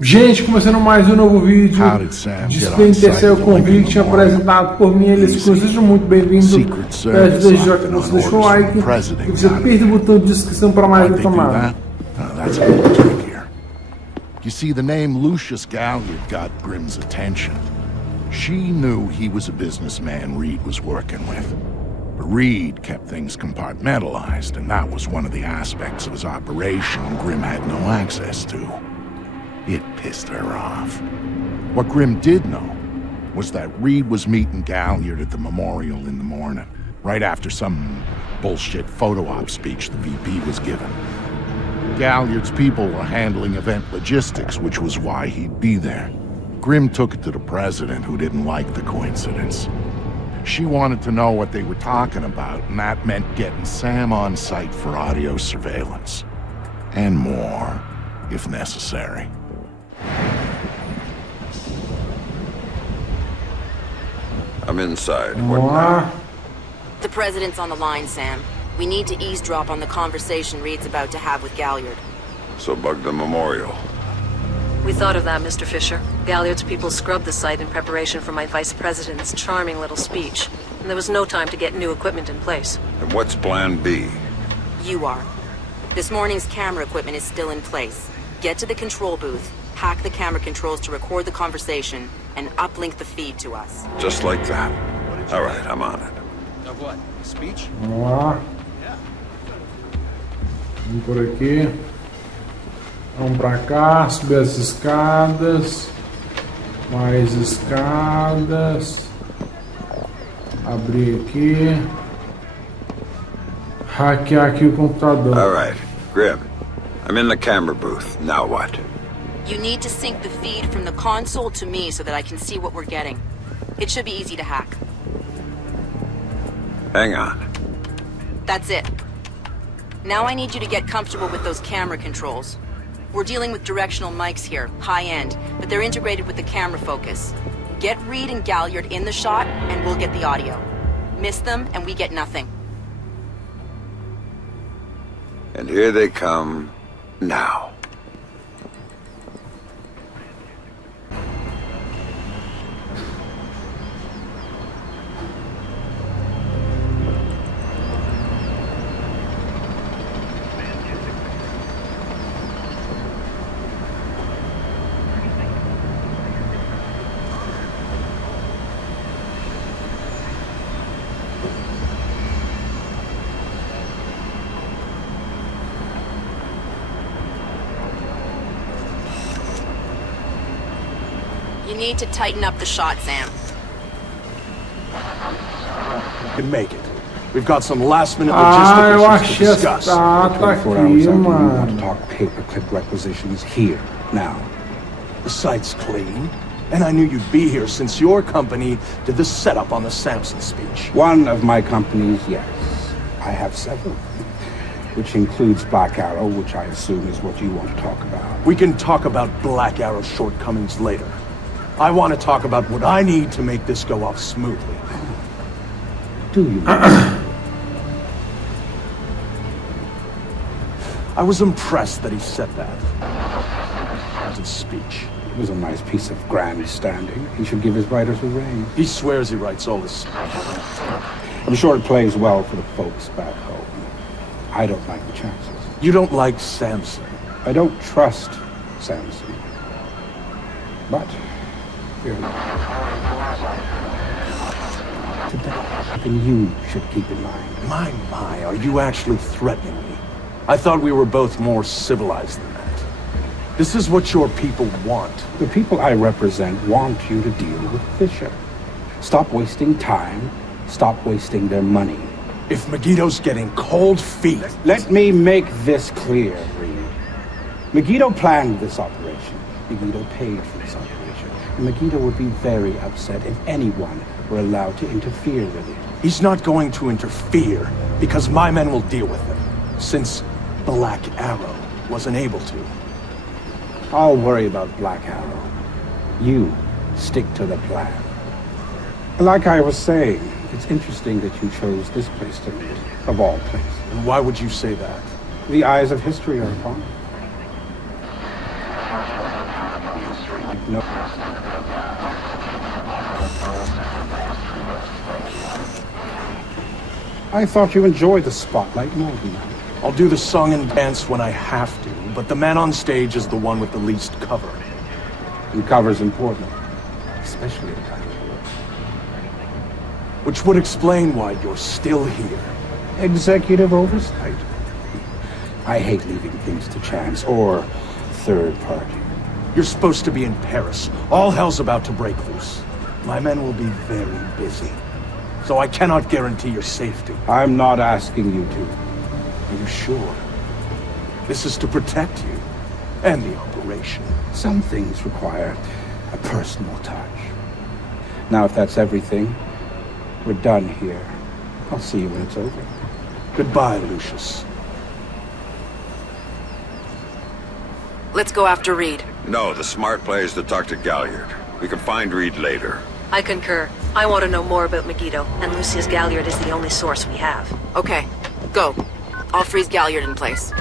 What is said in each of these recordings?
Gente, começando mais um novo vídeo de Splinter, seu convite apresentado por mim, eles sejam muito bem-vindos. Desde já que você deixa o like e você aperta o botão de inscrição para mais informações. You see, the name Lucius Galliard got Grimm's attention. She knew he was a businessman Reed was working with. But Reed kept things compartmentalized, and that was one of the aspects of his operation Grimm had no access to. It pissed her off. What Grimm did know was that Reed was meeting Galliard at the memorial in the morning, right after some bullshit photo op speech the VP was giving. Galliard's people were handling event logistics, which was why he'd be there. Grimm took it to the president, who didn't like the coincidence. She wanted to know what they were talking about, and that meant getting Sam on site for audio surveillance. And more, if necessary. I'm inside. What now? The president's on the line, Sam. We need to eavesdrop on the conversation Reed's about to have with Galliard. So bug the memorial. We thought of that, Mr. Fisher. Galliard's people scrubbed the site in preparation for my vice president's charming little speech. And there was no time to get new equipment in place. And what's plan B? You are. This morning's camera equipment is still in place. Get to the control booth, hack the camera controls to record the conversation, and uplink the feed to us. Just like that. All right, I'm on it. Of what? Speech? Vamos lá. Vamos por aqui. Vamos pra cá, subir as escadas. Mais escadas. Abrir aqui. Hackear aqui o computador. All right, Grimm. I'm in the camera booth. Now what? You need to sync the feed from the console to me so that I can see what we're getting. It should be easy to hack. Hang on. That's it. Now I need you to get comfortable with those camera controls. We're dealing with directional mics here, high-end, but they're integrated with the camera focus. Get Reed and Galliard in the shot, and we'll get the audio. Miss them, and we get nothing. And here they come now. You need to tighten up the shot, Sam. You can make it. We've got some last-minute eu logistics achei to discuss. essa tá 24 hours aqui, after you want mano. to talk paperclip requisitions here, now. The site's clean, and I knew you'd be here since your company did the setup on the Samson speech. One of my companies, yes. I have several. Which includes Black Arrow, which I assume is what you want to talk about. We can talk about Black Arrow's shortcomings later. I want to talk about what I need to make this go off smoothly. Do you? I was impressed that he said that. As his speech. It was a nice piece of grandstanding. He should give his writers a raise. He swears he writes all his speech. I'm sure it plays well for the folks back home. I don't like the chances. You don't like Samson. I don't trust Samson. But something you should keep in mind. My, are you actually threatening me? I thought we were both more civilized than that. This is what your people want. The people I represent want you to deal with Fisher. Stop wasting time. Stop wasting their money. If Megiddo's getting cold feet... Let me make this clear, Reed. Megiddo planned this operation. Megiddo paid for this operation. And Megiddo would be very upset if anyone were allowed to interfere with it. He's not going to interfere because my men will deal with him, since Black Arrow wasn't able to. I'll worry about Black Arrow. You stick to the plan. Like I was saying, it's interesting that you chose this place to meet, of all places. And why would you say that? The eyes of history are upon it. No. I thought you enjoyed the spotlight more than that. I'll do the song and dance when I have to, but the man on stage is the one with the least cover. And cover's important, especially at a time. Which would explain why you're still here. Executive oversight. I hate leaving things to chance or third party. You're supposed to be in Paris. All hell's about to break loose. My men will be very busy. So I cannot guarantee your safety. I'm not asking you to. Are you sure? This is to protect you and the operation. Some things require a personal touch. Now, if that's everything, we're done here. I'll see you when it's over. Goodbye, Lucius. Let's go after Reed. No, the smart play is to talk to Galliard. We can find Reed later. I concur. I want to know more about Megiddo, and Lucius Galliard is the only source we have. Okay, go. I'll freeze Galliard in place.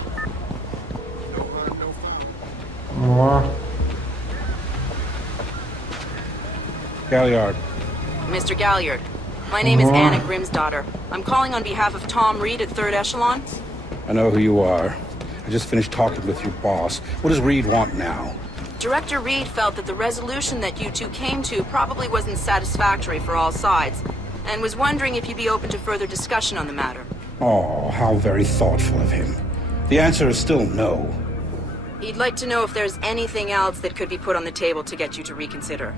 Galliard. Mr. Galliard, my name is Anna Grimm's daughter. I'm calling on behalf of Tom Reed at 3rd Echelon. I know who you are. I just finished talking with your boss. What does Reed want now? Director Reed felt that the resolution that you two came to probably wasn't satisfactory for all sides, and was wondering if you'd be open to further discussion on the matter. Oh, how very thoughtful of him. The answer is still no. He'd like to know if there's anything else that could be put on the table to get you to reconsider.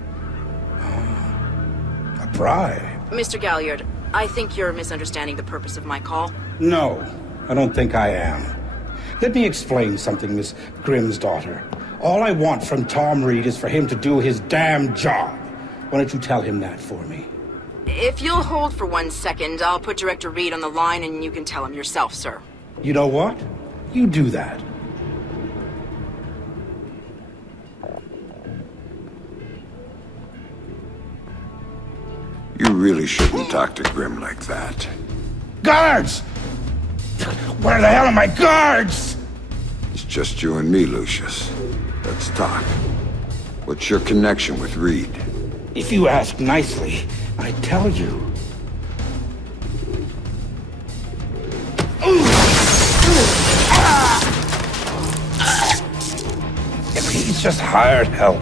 A bribe? Mr. Galliard, I think you're misunderstanding the purpose of my call. No, I don't think I am. Let me explain something, Miss Grimm's daughter. All I want from Tom Reed is for him to do his damn job. Why don't you tell him that for me? If you'll hold for 1 second, I'll put Director Reed on the line and you can tell him yourself, sir. You know what? You do that. You really shouldn't talk to Grimm like that. Guards! Where the hell are my guards? It's just you and me, Lucius. Let's talk. What's your connection with Reed? If you ask nicely, I tell you. He's just hired help.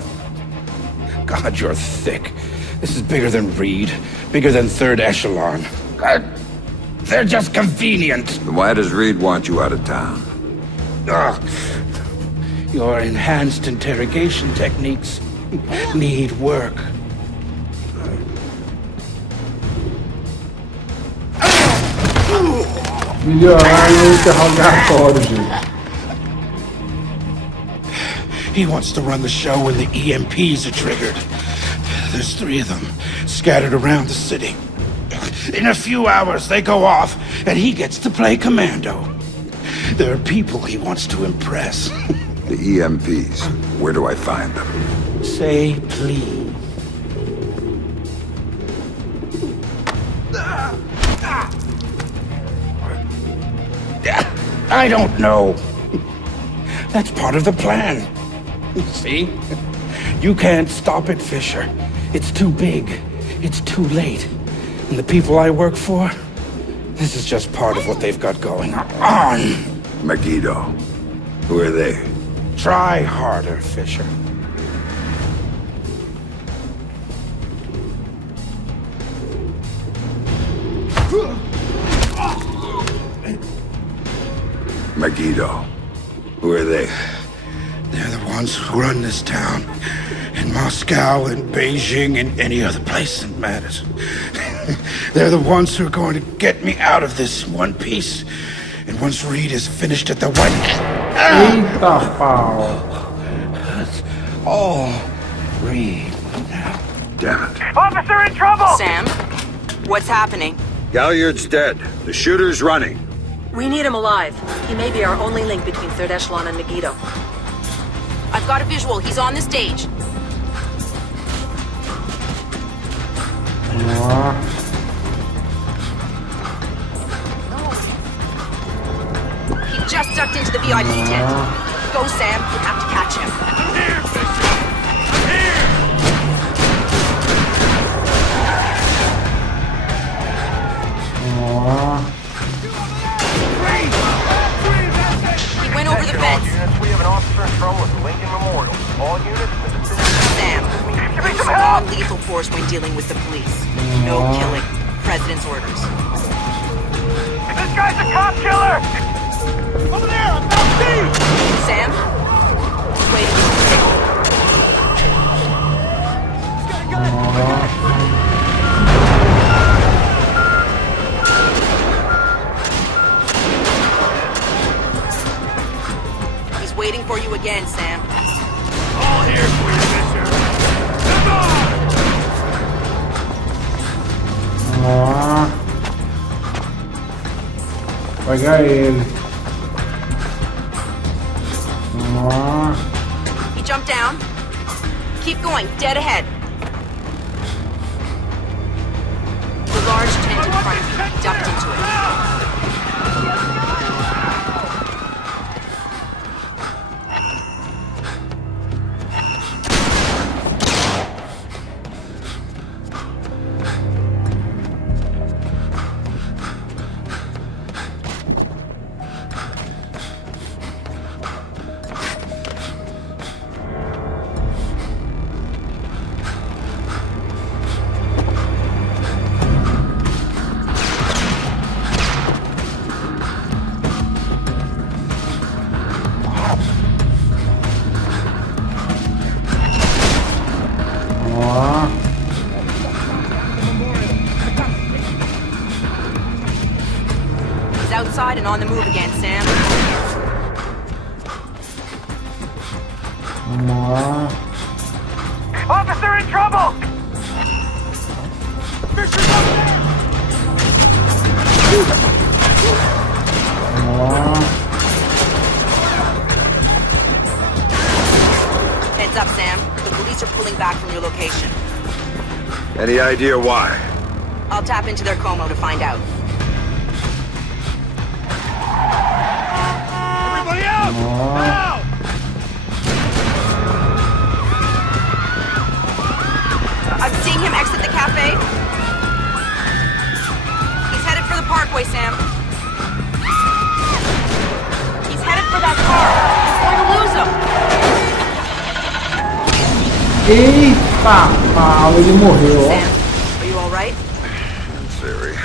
God, you're thick. This is bigger than Reed, bigger than 3rd Echelon. God, they're just convenient. Then why does Reed want you out of town? Your enhanced interrogation techniques need work. Melhorar no interrogatório, gente. He wants to run the show when the EMPs are triggered. There's 3 of them scattered around the city. In a few hours, they go off, and he gets to play commando. There are people he wants to impress. The EMPs. Where do I find them? Say please. I don't know. That's part of the plan. See? You can't stop it, Fisher. It's too big. It's too late. And the people I work for, this is just part of what they've got going on. Megiddo. Who are they? Try harder, Fisher. Megiddo. Who are they? They're the ones who run this town. In Moscow and Beijing and any other place that matters. They're the ones who are going to get me out of this one piece. And once Reed is finished at the White... Eita pau. That's all Reed now. Damn it. Officer in trouble! Sam, what's happening? Galliard's dead. The shooter's running. We need him alive. He may be our only link between 3rd Echelon and Megiddo. I've got a visual. He's on the stage. He just ducked into the VIP tent. Go, Sam. You have to catch him. All units to the Sam, use non-lethal force when dealing with the police. No killing. President's orders. This guy's a cop killer! Over there, I'm not seeing! Sam? He's waiting. He's waiting for you again, Sam. All here for you, Fisher! Come on! Pegar ele. He jumped down. Keep going, dead ahead. The large tent in front of you. He ducked into it. Outside and on the move again, Sam. Officer in trouble! Fisher's up there! Heads up, Sam. The police are pulling back from your location. Any idea why? I'll tap into their Como to find out. Everybody out! Now! I'm seeing him exit the cafe. He's headed for the parkway, Sam. He's headed for that car. We're gonna lose him. Eita, pau, ele morreu, ó. Sam, are you all right? In theory.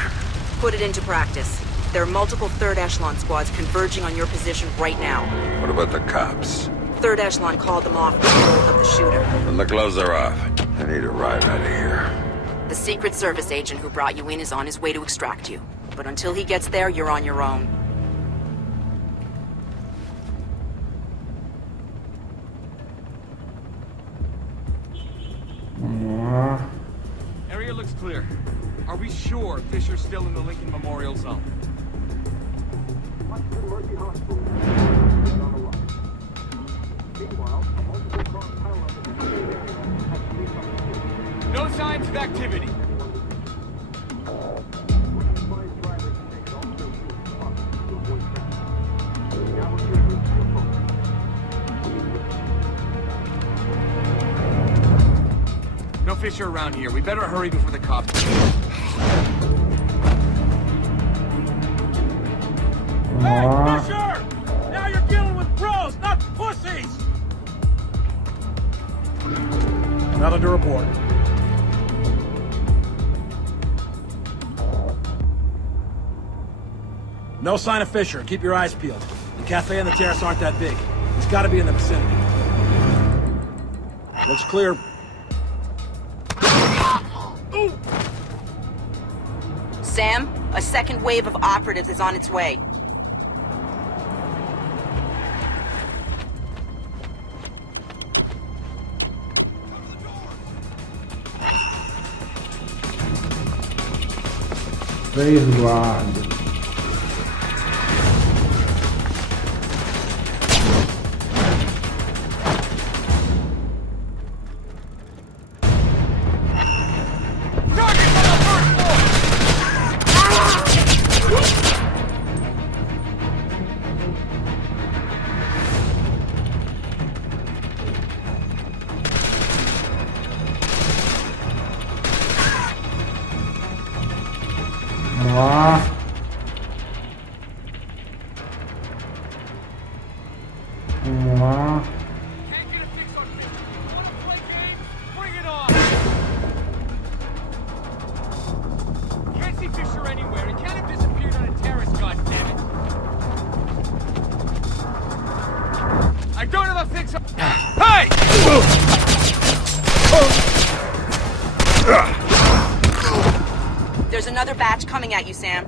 Put it into practice. There are multiple third echelon squads converging on your position right now. What about the cops? Third echelon called them off when they rolled up the shooter. Then the gloves are off. I need a ride out of here. The Secret Service agent who brought you in is on his way to extract you. But until he gets there, you're on your own. Area looks clear. Are we sure Fisher's still in the Lincoln Memorial Zone? No signs of activity. No Fisher around here. We better hurry before the cops. Hey, Fisher! Now you're dealing with pros, not pussies! Not under report. No sign of Fisher. Keep your eyes peeled. The cafe and the terrace aren't that big. He's got to be in the vicinity. Looks clear. Sam, a second wave of operatives is on its way. Três guardas. coming at you, Sam.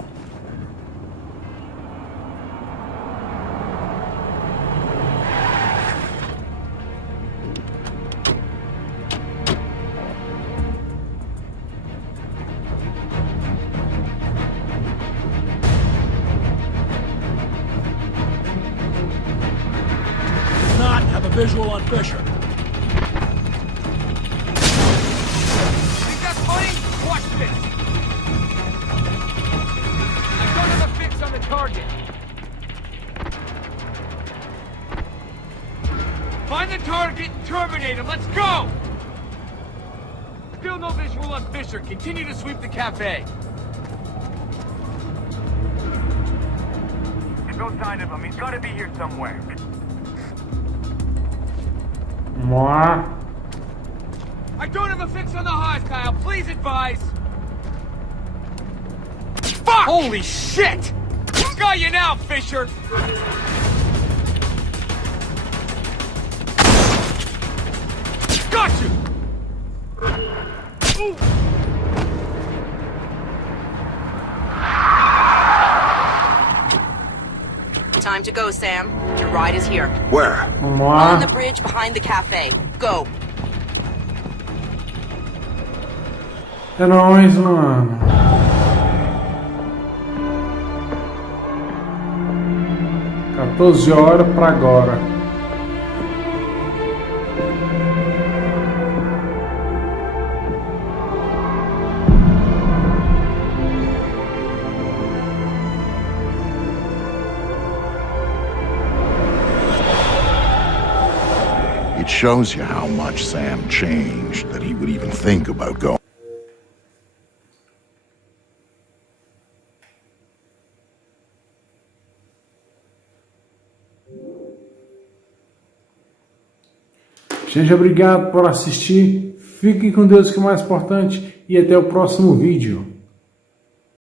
Not have a visual on Fisher. Think that's funny? Watch this. I don't have a fix on the target. Find the target and terminate him. Let's go! Still no visual on Fisher. Continue to sweep the cafe. No sign of him. He's gotta be here somewhere. Moi. I don't have a fix on the hostile. Please advise. Fuck! Holy shit! Got you now, Fisher! Got you! Ooh. Time to go, Sam. Your ride is here. Where? On the bridge behind the cafe. Go. É nóis, mano. $14 pra agora. It shows you how much Sam changed that he would even think about going. Gente, obrigado por assistir. Fiquem com Deus, que é o mais importante. E até o próximo vídeo.